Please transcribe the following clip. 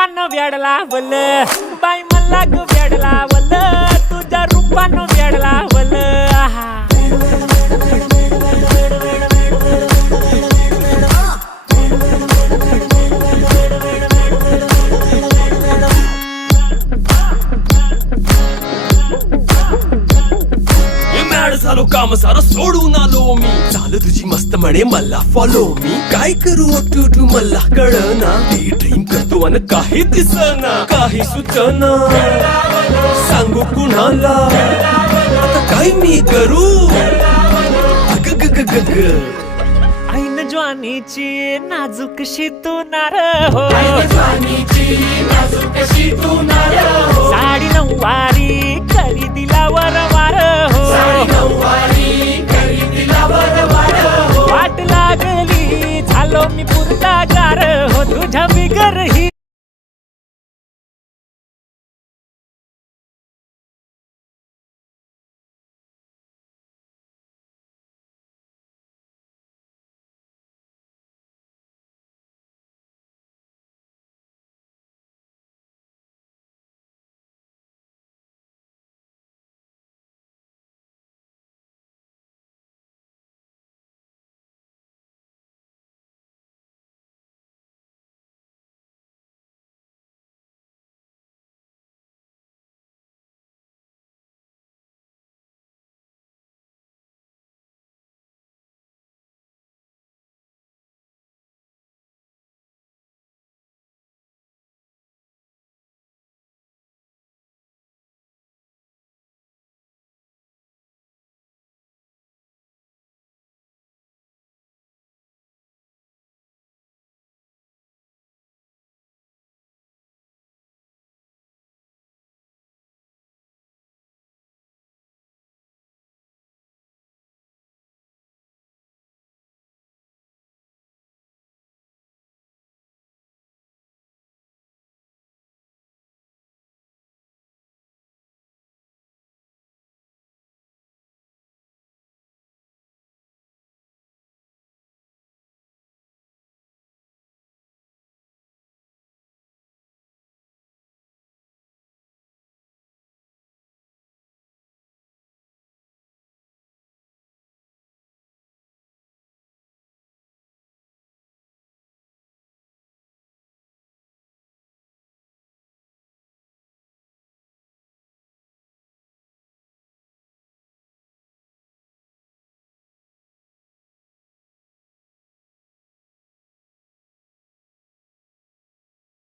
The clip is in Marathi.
रूपानं वेड लावल बाई मला ग वेड लावल तुझ्या रूपानं वेड लावल झालो काम सारं सोडून आलो मी चाल तुझी मस्त म्हणे मला फॉलो मी काय करू टू मला कळना ती ड्रीम करतो आणि काही दिसना काही सुचना सांगू कुणाला आता काय मी करू अग ग ग ग ग ऐन ज्वानीची नाजूकशी तू नार हो साडी नऊवारी करी दिला वरवार हो वाट लागली झालो मी पुरता गार हो तुझ्या बिगर